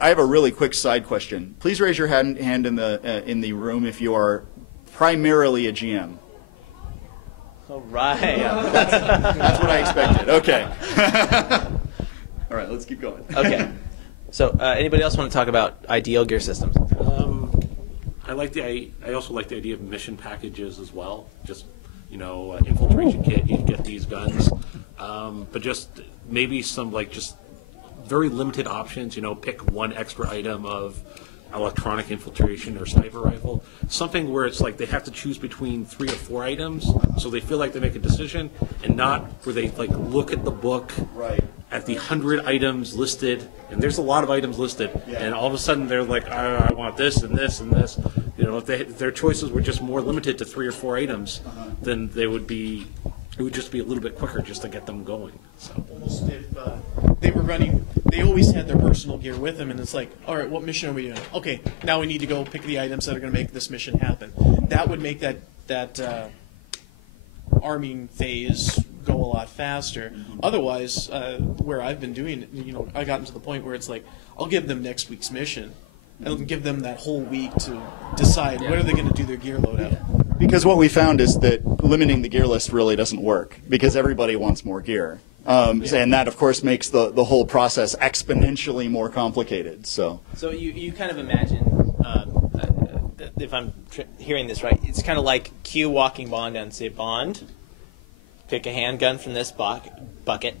I have a really quick side question. Please raise your hand in the room if you are primarily a GM. All right. That's what I expected. Okay. All right, let's keep going. Okay. So, anybody else want to talk about ideal gear systems? I also like the idea of mission packages as well. Just infiltration kit, you can get these guns, but just maybe some just very limited options. Pick one extra item of electronic infiltration or sniper rifle. Something where it's like they have to choose between 3 or 4 items, so they feel like they make a decision, and not where they look at the book. Right. At the 100 items listed, and there's a lot of items listed, and all of a sudden they're like, I want this and this and this. If their choices were just more limited to 3 or 4 items, then it would just be a little bit quicker just to get them going. So. Almost if they were running, they always had their personal gear with them, and it's like, all right, what mission are we doing? Okay, now we need to go pick the items that are going to make this mission happen. That would make that arming phase go a lot faster. Otherwise, where I've been doing it, I gotten to the point where it's like, I'll give them next week's mission and give them that whole week to decide what are they going to do their gear loadout. Because what we found is that limiting the gear list really doesn't work because everybody wants more gear. And that, of course, makes the whole process exponentially more complicated. So you kind of imagine, if I'm hearing this right, it's kind of like Q walking Bond down and say, Bond, pick a handgun from this bucket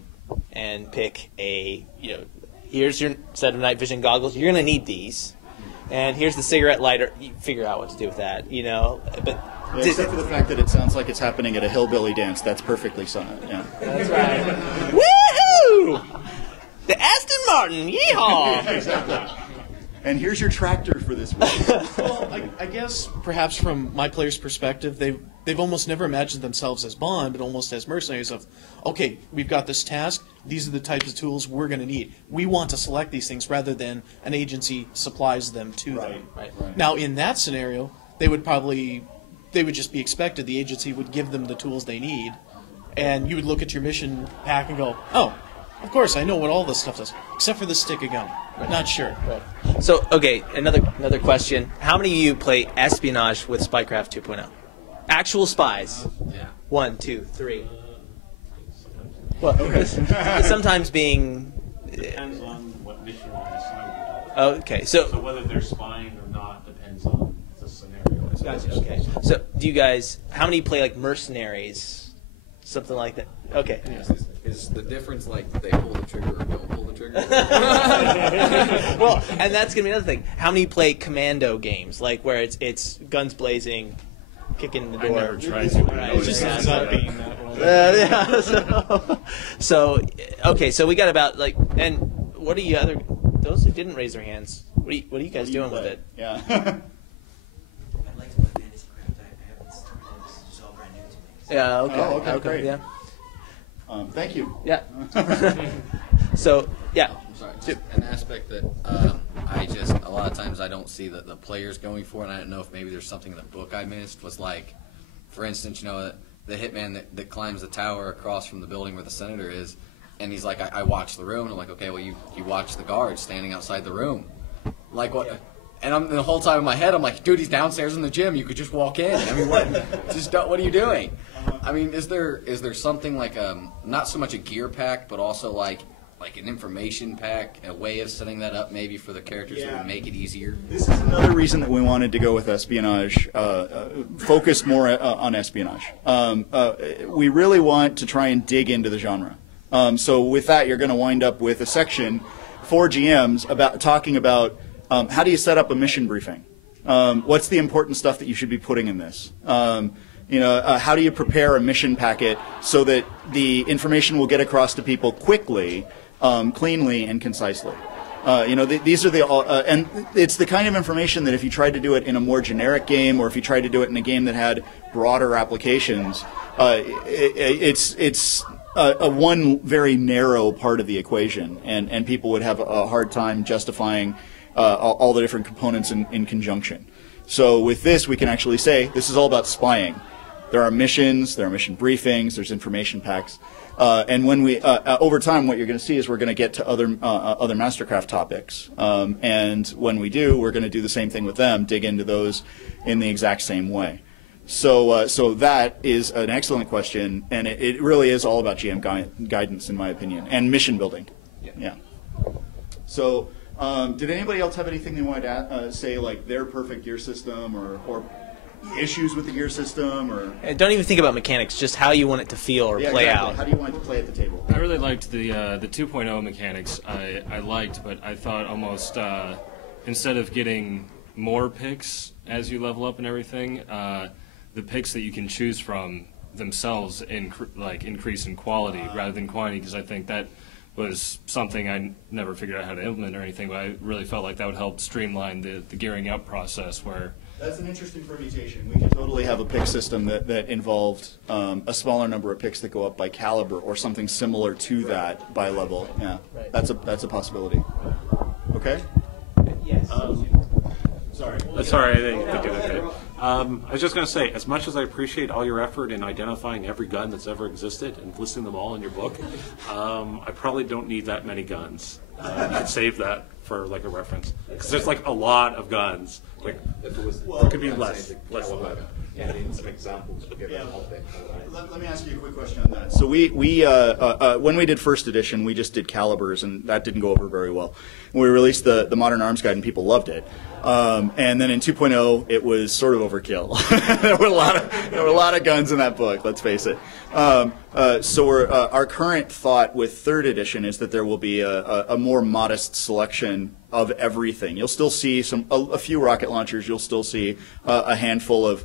and pick here's your set of night vision goggles. You're going to need these. And here's the cigarette lighter. You figure out what to do with that, But except for the fact that it sounds like it's happening at a hillbilly dance. That's perfectly fine. Yeah. That's right. Woohoo! The Aston Martin, yeehaw! Exactly. And here's your tractor for this week. Well, I guess perhaps from my player's perspective, they've almost never imagined themselves as Bond, but almost as mercenaries of, okay, we've got this task, these are the types of tools we're going to need. We want to select these things rather than an agency supplies them to them. Right. Now, in that scenario, they would just be expected, the agency would give them the tools they need, and you would look at your mission pack and go, oh, of course, I know what all this stuff does, except for the stick of gum. Not sure. Right. So, okay, another question. How many of you play espionage with Spycraft 2.0? Actual spies? Yeah. 1, 2, 3. Well, sometimes being... Depends on what mission you're assigned. Okay, so whether they're spying or not depends on the scenario. Gotcha, okay. So do you guys, how many play mercenaries? Something like that? Okay. Is the difference they pull the trigger or don't pull the trigger? Well, and that's going to be another thing. How many play commando games, where it's guns blazing, kicking the door? I never tried to. It just ends up being that one. So, okay, so we got about, and what are you those who didn't raise their hands, what are you guys doing with it? Yeah. I'd like to play Fantasy Craft. I haven't started. This is all brand new to me. Yeah, okay. Oh, okay, great. Yeah. Thank you. Yeah. So, yeah. I'm sorry. Just an aspect that a lot of times I don't see the players going for, and I don't know if maybe there's something in the book I missed, was for instance, the hitman that climbs the tower across from the building where the senator is, and he's like, I watched the room, and I'm like, okay, well, you watched the guard standing outside the room. Like, what? And the whole time in my head, I'm like, dude, he's downstairs in the gym. You could just walk in. I mean, what are you doing? I mean, is there something not so much a gear pack, but also like an information pack, a way of setting that up maybe for the characters that would make it easier? This is another reason that we wanted to go with espionage, focus more on espionage. We really want to try and dig into the genre. So with that, you're going to wind up with a section for GMs talking about how do you set up a mission briefing? What's the important stuff that you should be putting in this? How do you prepare a mission packet so that the information will get across to people quickly, cleanly, and concisely? These are and it's the kind of information that if you tried to do it in a more generic game, or if you tried to do it in a game that had broader applications, it's a one very narrow part of the equation, and people would have a hard time justifying all the different components in conjunction. So with this, we can actually say this is all about spying. There are missions, there are mission briefings, there's information packs. And when we over time, what you're going to see is we're going to get to other Mastercraft topics, and when we do, we're going to do the same thing with them, dig into those in the exact same way. So that is an excellent question, and it really is all about GM guidance, in my opinion, and mission building. Yeah. So, did anybody else have anything they wanted to say, like their perfect gear system, or issues with the gear system, or Don't even think about mechanics, just how you want it to feel or play exactly. out. How do you want it to play at the table? I really liked the 2.0 mechanics. I liked, but I thought almost instead of getting more picks as you level up and everything, the picks that you can choose from themselves increase in quality rather than quantity, because I think that was something I never figured out how to implement or anything, but I really felt like that would help streamline the gearing up process where. That's an interesting permutation. We could totally have a pick system that involved a smaller number of picks that go up by caliber, or something similar to that by level. Yeah, Right. that's a possibility. Okay. Yes. Sorry. Sorry, I didn't think of it. I was just going to say, as much as I appreciate all your effort in identifying every gun that's ever existed and listing them all in your book, I probably don't need that many guns. You could save that for like a reference, because there's like a lot of guns. Like If it was, there could be less than that. Getting some examples to give an update. Let me ask you a quick question on that. So we when we did first edition, we just did calibers, and that didn't go over very well. We released the Modern Arms Guide, and people loved it. And then in 2.0, it was sort of overkill. there were a lot of guns in that book. Let's face it. So our current thought with third edition is that there will be a more modest selection of everything. You'll still see a few rocket launchers. You'll still see a handful of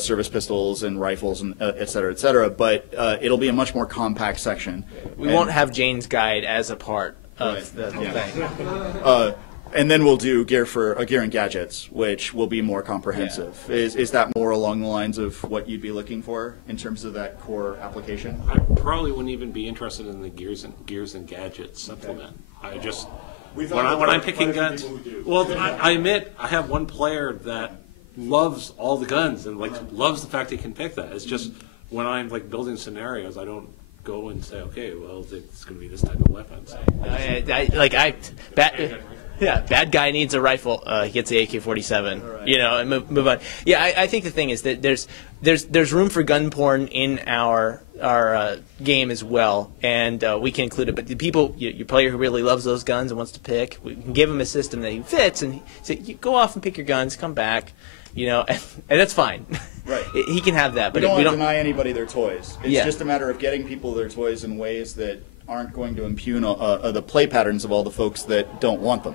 service pistols and rifles and et cetera, but it'll be a much more compact section. We won't have Jane's guide as a part of the thing. And then we'll do gear and gadgets, which will be more comprehensive. Yeah. Is that more along the lines of what you'd be looking for in terms of that core application? I probably wouldn't even be interested in the gears and gadgets supplement. I just when I'm picking guns. Well, I admit I have one player that loves all the guns and loves the fact he can pick that. It's just when I'm building scenarios, I don't go and say, okay, well, it's going to be this type of weapon. So bad guy needs a rifle. He gets the AK-47. Right. And move on. Yeah, I think the thing is that there's room for gun porn in our game as well, and we can include it. But the people, your player who really loves those guns and wants to pick, we can give him a system that he fits, and say, you go off and pick your guns, come back, and that's fine. Right. He can have that, but we don't deny anybody their toys. It's Yeah. just a matter of getting people their toys in ways that aren't going to impugn the play patterns of all the folks that don't want them.